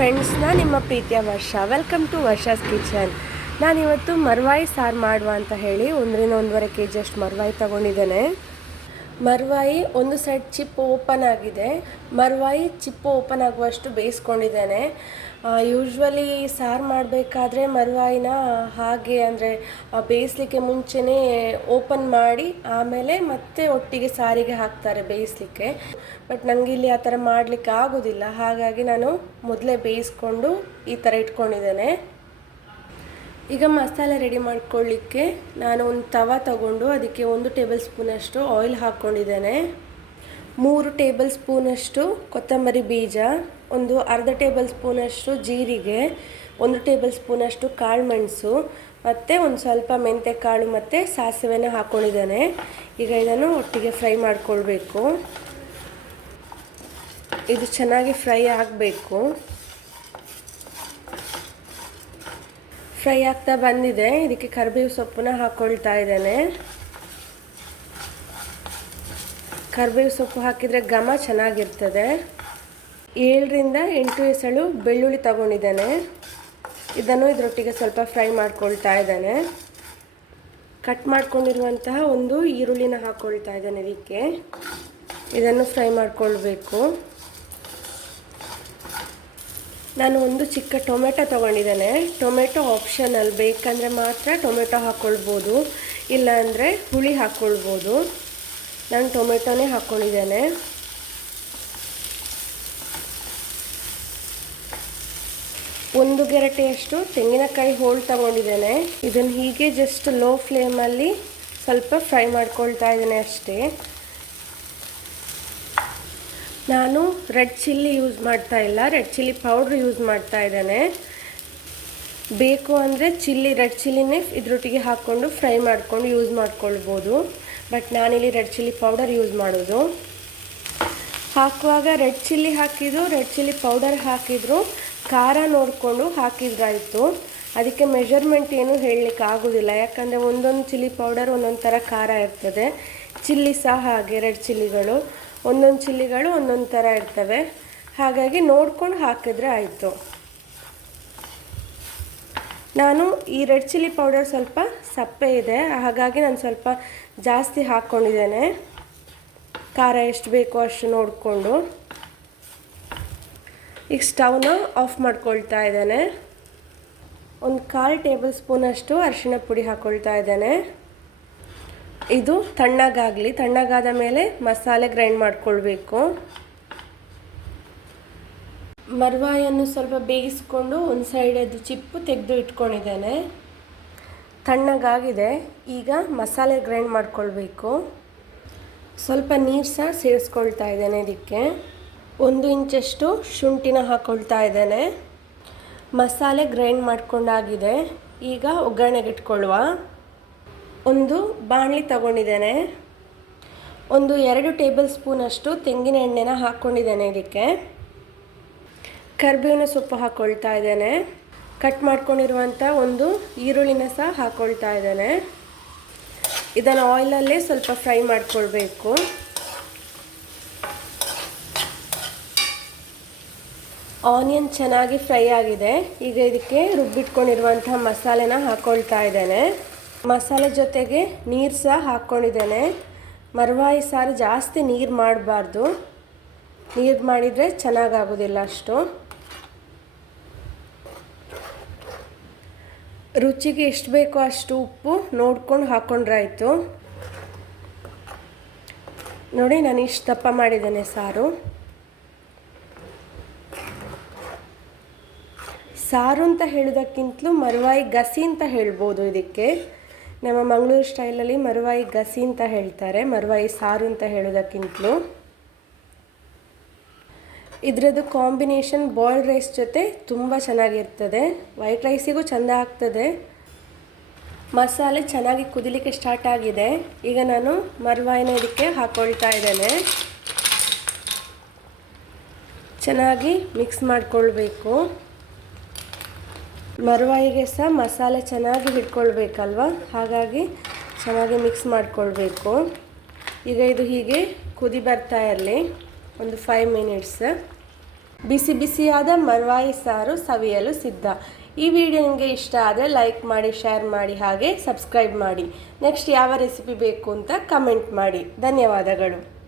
Friends, ನಾನು ನಿಮ್ಮ ಪ್ರೀತಿಯ Varsha. Welcome to Varsha's kitchen. ನಾನಿವತ್ತು ಮರ್ವಾಯಿ ಸಾರು ಮಾಡುವ ಅಂತ ಹೇಳಿ 1.5 kg ಅಷ್ಟು ಮರ್ವಾಯಿ ತೊಗೊಂಡಿದ್ದೇನೆ. ಮರ್ವಾಯಿ ಒಂದು ಸೈಡ್ ಚಿಪ್ಪು ಓಪನ್ ಆಗಿದೆ. ಮರ್ವಾಯಿ ಚಿಪ್ಪು ಓಪನ್ ಆಗುವಷ್ಟು ಬೇಯಿಸ್ಕೊಂಡಿದ್ದೇನೆ. ಯೂಶ್ವಲಿ ಸಾರು ಮಾಡಬೇಕಾದ್ರೆ ಮರ್ವಾಯಿನ ಹಾಗೆ ಅಂದರೆ ಬೇಯಿಸ್ಲಿಕ್ಕೆ ಮುಂಚೆನೇ ಓಪನ್ ಮಾಡಿ ಆಮೇಲೆ ಮತ್ತೆ ಒಟ್ಟಿಗೆ ಸಾರಿಗೆ ಹಾಕ್ತಾರೆ ಬೇಯಿಸ್ಲಿಕ್ಕೆ. ಬಟ್ ನನಗೆ ಇಲ್ಲಿ ಆ ಥರ ಮಾಡಲಿಕ್ಕೆ ಆಗೋದಿಲ್ಲ. ಹಾಗಾಗಿ ನಾನು ಮೊದಲೇ ಬೇಯಿಸ್ಕೊಂಡು ಈ ಥರ ಇಟ್ಕೊಂಡಿದ್ದೇನೆ. ಈಗ ಮಸಾಲೆ ರೆಡಿ ಮಾಡ್ಕೊಳ್ಳಿಕ್ಕೆ ನಾನು ಒಂದು ತವ ತಗೊಂಡು ಅದಕ್ಕೆ 1 ಟೇಬಲ್ ಸ್ಪೂನಷ್ಟು ಆಯಿಲ್ ಹಾಕ್ಕೊಂಡಿದ್ದೇನೆ. 3 ಟೇಬಲ್ ಸ್ಪೂನಷ್ಟು ಕೊತ್ತಂಬರಿ ಬೀಜ, ಒಂದು ಅರ್ಧ ಟೇಬಲ್ ಸ್ಪೂನಷ್ಟು ಜೀರಿಗೆ, 1 ಟೇಬಲ್ ಸ್ಪೂನಷ್ಟು ಕಾಳು ಮೆಣಸು ಮತ್ತು ಒಂದು ಸ್ವಲ್ಪ ಮೆಂತ್ಯ ಕಾಳು ಮತ್ತು ಸಾಸಿವೆನ ಹಾಕ್ಕೊಂಡಿದ್ದೇನೆ. ಈಗ ಇದನ್ನು ಒಟ್ಟಿಗೆ ಫ್ರೈ ಮಾಡಿಕೊಳ್ಬೇಕು. ಇದು ಚೆನ್ನಾಗಿ ಫ್ರೈ ಆಗಬೇಕು. ಫ್ರೈ ಆಗ್ತಾ ಬಂದಿದೆ. ಇದಕ್ಕೆ ಕರಿಬೇವು ಸೊಪ್ಪನ್ನ ಹಾಕ್ಕೊಳ್ತಾ ಇದ್ದೇನೆ. ಕರಿಬೇವು ಸೊಪ್ಪು ಹಾಕಿದರೆ ಘಮ ಚೆನ್ನಾಗಿರ್ತದೆ. 7ರಿಂದ 8 ಎಸಳು ಬೆಳ್ಳುಳ್ಳಿ ತಗೊಂಡಿದ್ದೇನೆ. ಇದನ್ನು ಇದರೊಟ್ಟಿಗೆ ಸ್ವಲ್ಪ ಫ್ರೈ ಮಾಡ್ಕೊಳ್ತಾ ಇದ್ದೇನೆ. ಕಟ್ ಮಾಡ್ಕೊಂಡಿರುವಂತಹ ಒಂದು ಈರುಳ್ಳಿನ ಹಾಕ್ಕೊಳ್ತಾ ಇದ್ದೇನೆ. ಇದನ್ನು ಫ್ರೈ ಮಾಡ್ಕೊಳ್ಬೇಕು. ನಾನು ಒಂದು ಚಿಕ್ಕ ಟೊಮೆಟೊ ತೊಗೊಂಡಿದ್ದೇನೆ. ಟೊಮೆಟೊ ಆಪ್ಷನಲ್, ಬೇಕಂದರೆ ಮಾತ್ರ ಟೊಮೆಟೊ ಹಾಕ್ಕೊಳ್ಬೋದು, ಇಲ್ಲಾಂದರೆ ಹುಳಿ ಹಾಕ್ಕೊಳ್ಬೋದು. ನಾನು ಟೊಮೆಟೊನೇ ಹಾಕ್ಕೊಂಡಿದ್ದೇನೆ. ಒಂದು ಗೆರಟೆಯಷ್ಟು ತೆಂಗಿನಕಾಯಿ ಹೋಳು ತಗೊಂಡಿದ್ದೇನೆ. ಇದನ್ನು ಹೀಗೆ ಜಸ್ಟ್ ಲೋ ಫ್ಲೇಮಲ್ಲಿ ಸ್ವಲ್ಪ ಫ್ರೈ ಮಾಡ್ಕೊಳ್ತಾ ಇದ್ದೇನೆ ಅಷ್ಟೇ. ನಾನು ರೆಡ್ ಚಿಲ್ಲಿ ಯೂಸ್ ಮಾಡ್ತಾ ಇಲ್ಲ, ರೆಡ್ ಚಿಲ್ಲಿ ಪೌಡ್ರ್ ಯೂಸ್ ಮಾಡ್ತಾ ಇದ್ದೇನೆ. ಬೇಕು ಅಂದರೆ ರೆಡ್ ಚಿಲ್ಲಿನೇ ಇದರೊಟ್ಟಿಗೆ ಹಾಕ್ಕೊಂಡು ಫ್ರೈ ಮಾಡಿಕೊಂಡು ಯೂಸ್ ಮಾಡ್ಕೊಳ್ಬೋದು. ಬಟ್ ನಾನಿಲ್ಲಿ ರೆಡ್ ಚಿಲ್ಲಿ ಪೌಡರ್ ಯೂಸ್ ಮಾಡೋದು. ಹಾಕುವಾಗ ರೆಡ್ ಚಿಲ್ಲಿ ಹಾಕಿದ್ರು, ರೆಡ್ ಚಿಲ್ಲಿ ಪೌಡರ್ ಹಾಕಿದ್ರು ಖಾರ ನೋಡಿಕೊಂಡು ಹಾಕಿದ್ರಾಯಿತು. ಅದಕ್ಕೆ ಮೆಷರ್ಮೆಂಟ್ ಏನು ಹೇಳಲಿಕ್ಕೆ ಆಗೋದಿಲ್ಲ, ಯಾಕಂದರೆ ಒಂದೊಂದು ಚಿಲ್ಲಿ ಪೌಡರ್ ಒಂದೊಂದು ಥರ ಖಾರ ಇರ್ತದೆ. ಚಿಲ್ಲಿ ಸಹ ಹಾಗೆ, ರೆಡ್ ಚಿಲ್ಲಿಗಳು ಒಂದೊಂದು ಚಿಲ್ಲಿಗಳು ಒಂದೊಂದು ಥರ ಇರ್ತವೆ. ಹಾಗಾಗಿ ನೋಡ್ಕೊಂಡು ಹಾಕಿದ್ರೆ ಆಯಿತು. ನಾನು ಈ ರೆಡ್ ಚಿಲ್ಲಿ ಪೌಡರ್ ಸ್ವಲ್ಪ ಸಪ್ಪೆ ಇದೆ, ಹಾಗಾಗಿ ನಾನು ಸ್ವಲ್ಪ ಜಾಸ್ತಿ ಹಾಕ್ಕೊಂಡಿದ್ದೇನೆ. ಖಾರ ಎಷ್ಟು ಬೇಕೋ ಅಷ್ಟು ನೋಡಿಕೊಂಡು. ಈಗ ಸ್ಟವ್ನ ಆಫ್ ಮಾಡ್ಕೊಳ್ತಾ ಇದ್ದೇನೆ. ಒಂದು 1/4 ಟೇಬಲ್ ಸ್ಪೂನಷ್ಟು ಅರಿಶಿಣ ಪುಡಿ ಹಾಕ್ಕೊಳ್ತಾ ಇದ್ದೇನೆ. ಇದು ತಣ್ಣಗಾಗಲಿ. ತಣ್ಣಗಾದ ಮೇಲೆ ಮಸಾಲೆ ಗ್ರೈಂಡ್ ಮಾಡ್ಕೊಳ್ಬೇಕು. ಮರ್ವಾಯನ್ನು ಸ್ವಲ್ಪ ಬೇಯಿಸ್ಕೊಂಡು ಒಂದು ಸೈಡದ್ದು ಚಿಪ್ಪು ತೆಗೆದು ಇಟ್ಕೊಂಡಿದ್ದೇನೆ. ತಣ್ಣಗಾಗಿದೆ. ಈಗ ಮಸಾಲೆ ಗ್ರೈಂಡ್ ಮಾಡ್ಕೊಳ್ಬೇಕು. ಸ್ವಲ್ಪ ನೀರು ಸಹ ಸೇರಿಸ್ಕೊಳ್ತಾ ಇದ್ದೇನೆ. ಇದಕ್ಕೆ 1 ಇಂಚಷ್ಟು ಶುಂಠಿನ ಹಾಕ್ಕೊಳ್ತಾ ಇದ್ದೇನೆ. ಮಸಾಲೆ ಗ್ರೈಂಡ್ ಮಾಡ್ಕೊಂಡಾಗಿದೆ. ಈಗ ಒಗ್ಗರಣೆಗೆ ಇಟ್ಕೊಳ್ಳುವ. ಒಂದು ಬಾಣಲಿ ತಗೊಂಡಿದ್ದೇನೆ. ಒಂದು 2 ಟೇಬಲ್ ಸ್ಪೂನಷ್ಟು ತೆಂಗಿನ ಎಣ್ಣೆನ ಹಾಕ್ಕೊಂಡಿದ್ದೇನೆ. ಇದಕ್ಕೆ ಕರಿಬೇವಿನ ಸೊಪ್ಪು ಹಾಕ್ಕೊಳ್ತಾ ಇದ್ದೇನೆ. ಕಟ್ ಮಾಡ್ಕೊಂಡಿರುವಂಥ ಒಂದು ಈರುಳ್ಳಿನ ಸಹ ಹಾಕ್ಕೊಳ್ತಾ ಇದ್ದೇನೆ. ಇದನ್ನು ಆಯಿಲಲ್ಲೇ ಸ್ವಲ್ಪ ಫ್ರೈ ಮಾಡ್ಕೊಳ್ಬೇಕು. ಆನಿಯನ್ ಚೆನ್ನಾಗಿ ಫ್ರೈ ಆಗಿದೆ. ಈಗ ಇದಕ್ಕೆ ರುಬ್ಬಿಟ್ಕೊಂಡಿರುವಂಥ ಮಸಾಲೆನ ಹಾಕ್ಕೊಳ್ತಾ ಇದ್ದೇನೆ. ಮಸಾಲೆ ಜೊತೆಗೆ ನೀರು ಸಹ ಹಾಕ್ಕೊಂಡಿದ್ದೇನೆ. ಮರ್ವಾಯಿ ಸಾರು ಜಾಸ್ತಿ ನೀರು ಮಾಡಬಾರ್ದು, ನೀರು ಮಾಡಿದರೆ ಚೆನ್ನಾಗಾಗೋದಿಲ್ಲ ಅಷ್ಟು. ರುಚಿಗೆ ಎಷ್ಟು ಬೇಕೋ ಅಷ್ಟು ಉಪ್ಪು ನೋಡ್ಕೊಂಡು ಹಾಕ್ಕೊಂಡ್ರಾಯ್ತು. ನೋಡಿ, ನಾನು ಇಷ್ಟು ದಪ್ಪ ಮಾಡಿದ್ದೇನೆ ಸಾರು. ಸಾರು ಅಂತ ಹೇಳೋದಕ್ಕಿಂತಲೂ ಮರ್ವಾಯಿ ಗಸಿ ಅಂತ ಹೇಳ್ಬೋದು. ಇದಕ್ಕೆ ನಮ್ಮ ಮಂಗಳೂರು ಸ್ಟೈಲಲ್ಲಿ ಮರ್ವಾಯಿ ಗಸಿ ಅಂತ ಹೇಳ್ತಾರೆ, ಮರ್ವಾಯಿ ಸಾರು ಅಂತ ಹೇಳೋದಕ್ಕಿಂತಲೂ. ಇದರದ್ದು ಕಾಂಬಿನೇಷನ್ ಬಾಯ್ಲ್ಡ್ ರೈಸ್ ಜೊತೆ ತುಂಬ ಚೆನ್ನಾಗಿರ್ತದೆ. ವೈಟ್ ರೈಸಿಗೂ ಚೆಂದ ಆಗ್ತದೆ. ಮಸಾಲೆ ಚೆನ್ನಾಗಿ ಕುದಿಲಿಕ್ಕೆ ಸ್ಟಾರ್ಟ್ ಆಗಿದೆ. ಈಗ ನಾನು ಮರ್ವಾಯಿನ ಇದಕ್ಕೆ ಹಾಕ್ಕೊಳ್ತಾ ಇದ್ದೇನೆ. ಚೆನ್ನಾಗಿ ಮಿಕ್ಸ್ ಮಾಡಿಕೊಳ್ಬೇಕು. ಮರ್ವಾಯಿಗೆ ಸಹ ಮಸಾಲೆ ಚೆನ್ನಾಗಿ ಹಿಡ್ಕೊಳ್ಬೇಕಲ್ವ, ಹಾಗಾಗಿ ಚೆನ್ನಾಗಿ ಮಿಕ್ಸ್ ಮಾಡಿಕೊಳ್ಬೇಕು. ಈಗ ಇದು ಹೀಗೆ ಕುದಿ ಬರ್ತಾ ಇರಲಿ ಒಂದು 5 ಮಿನಿಟ್ಸ್. ಬಿಸಿ ಬಿಸಿಯಾದ ಮರ್ವಾಯಿ ಸಾರು ಸವಿಯಲು ಸಿದ್ಧ. ಈ ವಿಡಿಯೋ ನಿಮಗೆ ಇಷ್ಟ ಆದರೆ ಲೈಕ್ ಮಾಡಿ, ಶೇರ್ ಮಾಡಿ, ಹಾಗೆ ಸಬ್ಸ್ಕ್ರೈಬ್ ಮಾಡಿ. ನೆಕ್ಸ್ಟ್ ಯಾವ ರೆಸಿಪಿ ಬೇಕು ಅಂತ ಕಮೆಂಟ್ ಮಾಡಿ. ಧನ್ಯವಾದಗಳು.